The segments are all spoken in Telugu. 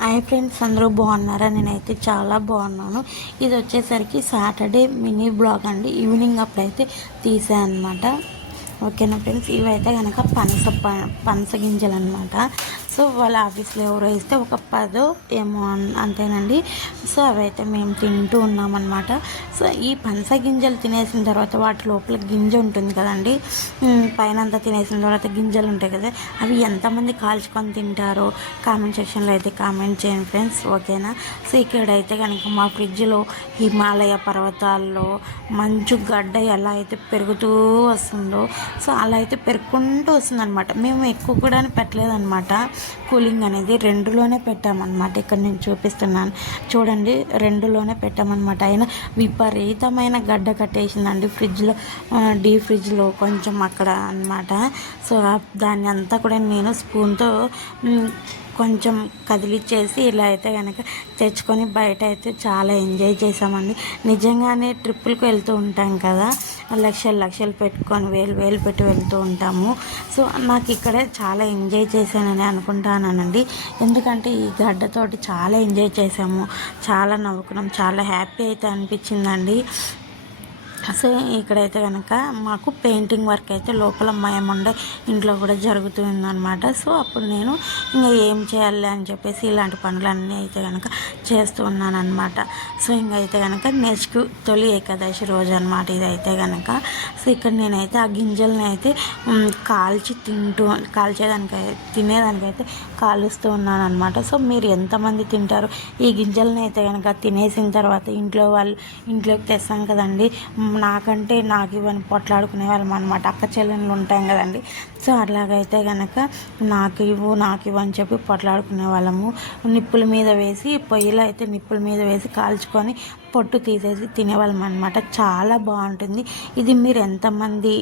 హాయ్ ఫ్రెండ్స్, అందరూ బాగున్నారా? నేనైతే చాలా బాగున్నాను. ఇది వచ్చేసరికి సాటర్డే మినీ బ్లాగ్ అండి. ఈవినింగ్ అప్పుడైతే తీసాను అనమాట. ఓకేనా ఫ్రెండ్స్, ఇవైతే కనుక పనస గింజలు అనమాట. సో వాళ్ళ ఆఫీస్లో ఎవరో ఇస్తే ఒక 10 ఏమో అంతేనండి. సో అవైతే మేము తింటూ ఉన్నామన్నమాట. సో ఈ పనస గింజలు తినేసిన తర్వాత వాటి లోపల గింజ ఉంటుంది కదండి, పైన అంతా తినేసిన తర్వాత గింజలు ఉంటాయి కదా, అవి ఎంతమంది కాల్చుకొని తింటారో కామెంట్ సెక్షన్లో అయితే కామెంట్ చేయండి ఫ్రెండ్స్. ఓకేనా. సో ఇక్కడైతే కనుక మా ఫ్రిడ్జ్లో హిమాలయ పర్వతాల్లో మంచు గడ్డ ఎలా అయితే పెరుగుతూ వస్తుందో, సో అలా అయితే పెరుక్కుంటూ వస్తుందన్నమాట. మేము ఎక్కువ కూడా పెట్టలేదన్నమాట. కూలింగ్ అనేది 2లోనే పెట్టామన్నమాట. ఇక్కడ నేను చూపిస్తున్నాను చూడండి, 2లోనే పెట్టామన్నమాట. అయినా విపరీతమైన గడ్డ కట్టేసిందండి ఫ్రిడ్జ్లో, డీప్ ఫ్రిడ్జ్లో కొంచెం అక్కడ అన్నమాట. సో దాన్ని అంతా కూడా నేను స్పూన్తో కొంచెం కదిలిచ్చేసి ఇలా అయితే కనుక తెచ్చుకొని బయట అయితే చాలా ఎంజాయ్ చేసామండి. నిజంగానే ట్రిప్పులకు వెళ్తూ ఉంటాం కదా, లక్షలు పెట్టుకొని వేలు పెట్టి వెళ్తూ ఉంటాము. సో నాకు ఇక్కడే చాలా ఎంజాయ్ చేశానని అనుకుంటానండి. ఎందుకంటే ఈ గడ్డతోటి చాలా ఎంజాయ్ చేసాము, చాలా నవ్వుకున్నాం, చాలా హ్యాపీ అయితే అనిపించిందండి. సో ఇక్కడైతే కనుక మాకు పెయింటింగ్ వర్క్ అయితే లోపల మయముండే ఇంట్లో కూడా జరుగుతుందన్నమాట. సో అప్పుడు నేను ఇంకా ఏం చేయాలి అని చెప్పేసి ఇలాంటి పనులన్నీ అయితే కనుక చేస్తూ ఉన్నానమాట. సో ఇంకైతే కనుక నెక్స్ట్ తొలి ఏకాదశి రోజు అనమాట ఇదైతే కనుక. సో ఇక్కడ నేనైతే ఆ గింజల్ని అయితే తినేదానికైతే కాలుస్తూ ఉన్నాను అనమాట. సో మీరు ఎంతమంది తింటారు ఈ గింజల్ని అయితే కనుక? తినేసిన తర్వాత ఇంట్లోకి తెస్తాం కదండి, నాకు ఇవన్నీ పొట్లాడుకునే వాళ్ళం అనమాట. అక్క చెల్లెళ్ళు ఉంటాం కదండి. సో అట్లాగైతే కనుక నాకు ఇవ్వు అని చెప్పి పొట్లాడుకునే వాళ్ళము. పొయ్యిలో అయితే నిప్పుల మీద వేసి కాల్చుకొని పొట్టు తీసేసి తినేవాళ్ళం అనమాట. చాలా బాగుంటుంది ఇది. మీరు ఎంతమంది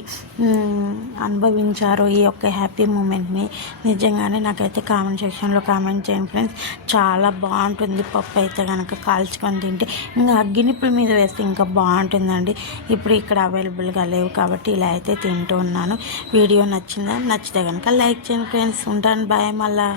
అనుభవించారో ఈ యొక్క హ్యాపీ మూమెంట్ని నిజంగానే నాకైతే కామెంట్ సెక్షన్లో కామెంట్ చేయండి ఫ్రెండ్స్. చాలా బాగుంటుంది పప్పు అయితే కనుక కాల్చుకొని తింటే. ఇంకా అగ్గినిప్పుల మీద వేస్తే ఇంకా బాగుంటుందండి. ఇప్పుడు ఇక్కడ అవైలబుల్గా లేవు కాబట్టి ఇలా అయితే తింటూ ఉన్నాను. వీడియో నచ్చితే కనుక లైక్ చేయండి ఫ్రెండ్స్. ఉంటాను, బాయ్. మళ్ళా